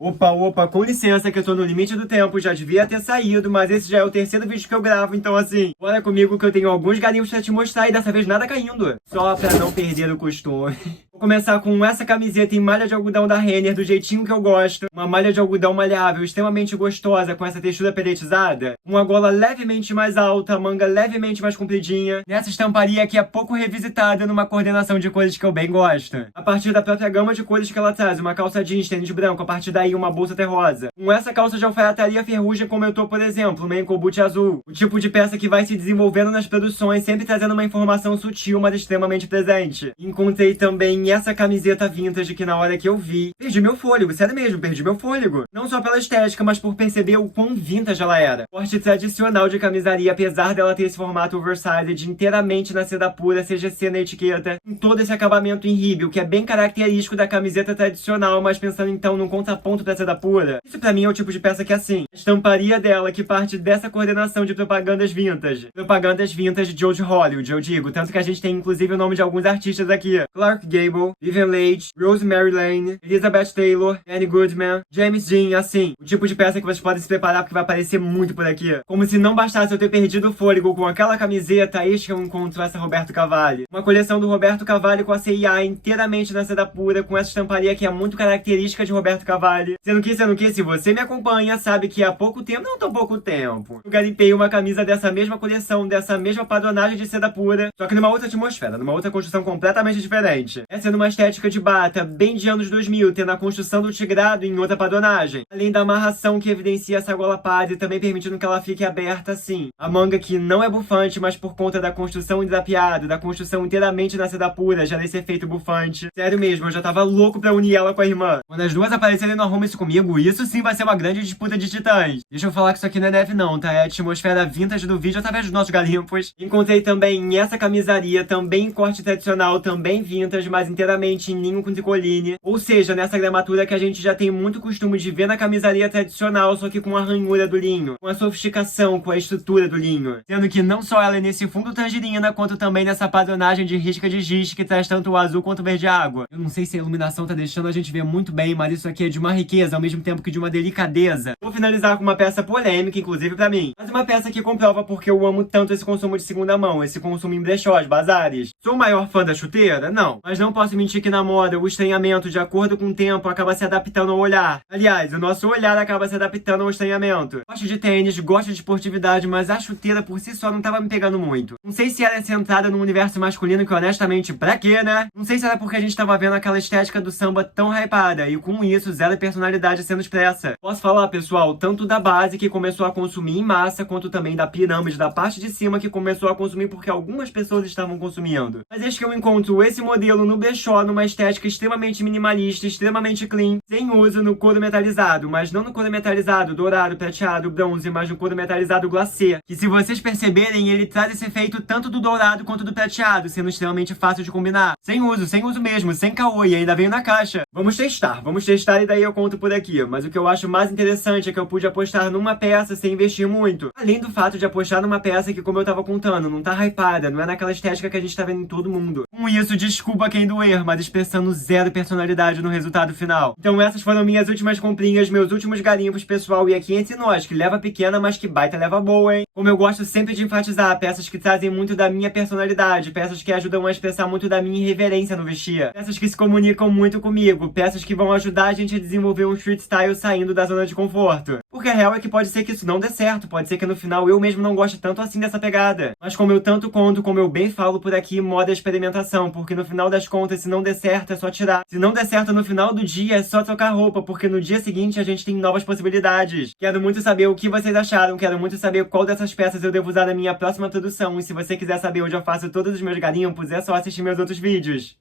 Opa, opa, com licença que eu tô no limite do tempo, já devia ter saído, mas esse já é o terceiro vídeo que eu gravo, então assim, bora comigo que eu tenho alguns galinhos pra te mostrar e dessa vez nada caindo, só pra não perder o costume. Vou começar com essa camiseta em malha de algodão da Renner, do jeitinho que eu gosto. Uma malha de algodão maleável, extremamente gostosa, com essa textura peletizada. Uma gola levemente mais alta, manga levemente mais compridinha. Nessa estamparia que é pouco revisitada, numa coordenação de cores que eu bem gosto. A partir da própria gama de cores que ela traz, uma calça jeans, tênis branco, a partir daí uma bolsa terrosa. Com essa calça de alfaiataria ferrugem como eu tô, por exemplo, uma Encoboot azul. O tipo de peça que vai se desenvolvendo nas produções, sempre trazendo uma informação sutil, mas extremamente presente. Encontrei também essa camiseta vintage que na hora que eu vi, perdi meu fôlego, sério mesmo, perdi meu fôlego. Não só pela estética, mas por perceber o quão vintage ela era. Corte tradicional de camisaria, apesar dela ter esse formato oversized inteiramente na seda pura, CGC na etiqueta, com todo esse acabamento em ríbel, que é bem característico da camiseta tradicional, mas pensando então num contraponto da seda pura. Isso pra mim é o tipo de peça que é assim, a estamparia dela que parte dessa coordenação de propagandas vintage. Propagandas vintage de Old Hollywood, eu digo, tanto que a gente tem inclusive o nome de alguns artistas aqui. Clark Gable, Vivian Leigh, Rosemary Lane, Elizabeth Taylor, Annie Goodman, James Dean, assim, o tipo de peça que vocês podem se preparar porque vai aparecer muito por aqui. Como se não bastasse eu ter perdido o fôlego com aquela camiseta, eis que eu encontro essa Roberto Cavalli. Uma coleção do Roberto Cavalli com a CIA inteiramente na seda pura, com essa estamparia que é muito característica de Roberto Cavalli. Sendo que, se você me acompanha, sabe que há pouco tempo, não tão pouco tempo, eu garimpei uma camisa dessa mesma coleção, dessa mesma padronagem de seda pura, só que numa outra atmosfera, numa outra construção completamente diferente. Essa é numa estética de bata, bem de anos 2000, tendo a construção do tigrado em outra padronagem, além da amarração que evidencia essa gola padre, também permitindo que ela fique aberta assim. A manga que não é bufante, mas por conta da construção drapeada, da construção inteiramente na seda pura, já desse efeito bufante. Sério mesmo, eu já tava louco pra unir ela com a irmã. Quando as duas aparecerem no Arrume Isso Comigo, isso sim vai ser uma grande disputa de titãs. Deixa eu falar que isso aqui não é neve não, tá? É a atmosfera vintage do vídeo através dos nossos garimpos. Encontrei também essa camisaria, também em corte tradicional, também vintage, mas inteiramente em linho com tricoline. Ou seja, nessa gramatura que a gente já tem muito costume de ver na camisaria tradicional, só que com a ranhura do linho, com a sofisticação, com a estrutura do linho. Sendo que não só ela é nesse fundo tangerina, quanto também nessa padronagem de risca de giz que traz tanto o azul quanto o verde água. Eu não sei se a iluminação tá deixando a gente ver muito bem, mas isso aqui é de uma riqueza, ao mesmo tempo que de uma delicadeza. Vou finalizar com uma peça polêmica, inclusive pra mim, mas uma peça que comprova porque eu amo tanto esse consumo de segunda mão, esse consumo em brechós, bazares. Sou o maior fã da chuteira? Não. Mas não posso mentir que na moda, o estranhamento, de acordo com o tempo, acaba se adaptando ao olhar. Aliás, o nosso olhar acaba se adaptando ao estranhamento. Gosto de tênis, gosto de esportividade, mas a chuteira por si só não tava me pegando muito. Não sei se ela é centrada no universo masculino, que honestamente, pra quê, né? Não sei se era porque a gente tava vendo aquela estética do samba tão hypada, e com isso, zero personalidade sendo expressa. Posso falar, pessoal, tanto da base, que começou a consumir em massa, quanto também da pirâmide, da parte de cima, que começou a consumir porque algumas pessoas estavam consumindo. Mas eis que eu encontro esse modelo no brechó, numa estética extremamente minimalista, extremamente clean, sem uso no couro metalizado, mas não no couro metalizado dourado, prateado, bronze, mas no couro metalizado glacê, que se vocês perceberem, ele traz esse efeito tanto do dourado quanto do prateado, sendo extremamente fácil de combinar. Sem uso mesmo, sem caô, e ainda veio na caixa. Vamos testar e daí eu conto por aqui. Mas o que eu acho mais interessante é que eu pude apostar numa peça sem investir muito. Além do fato de apostar numa peça que, como eu tava contando, não tá hypada, não é naquela estética que a gente tá vendo em todo mundo. Com isso, desculpa quem doer, mas expressando zero personalidade no resultado final. Então essas foram minhas últimas comprinhas, meus últimos garimpos, pessoal, e aqui entre nós, que leva pequena, mas que baita leva boa, hein? Como eu gosto sempre de enfatizar, peças que trazem muito da minha personalidade, peças que ajudam a expressar muito da minha irreverência no vestir, peças que se comunicam muito comigo, peças que vão ajudar a gente a desenvolver um street style saindo da zona de conforto. Porque a real é que pode ser que isso não dê certo, pode ser que no final eu mesmo não goste tanto assim dessa pegada. Mas como eu tanto conto, como eu bem falo por aqui, moda é experimentação, porque no final das contas, se não der certo, é só tirar. Se não der certo no final do dia, é só trocar roupa, porque no dia seguinte a gente tem novas possibilidades. Quero muito saber o que vocês acharam, quero muito saber qual dessas peças eu devo usar na minha próxima produção, e se você quiser saber onde eu faço todos os meus garimpos, é só assistir meus outros vídeos.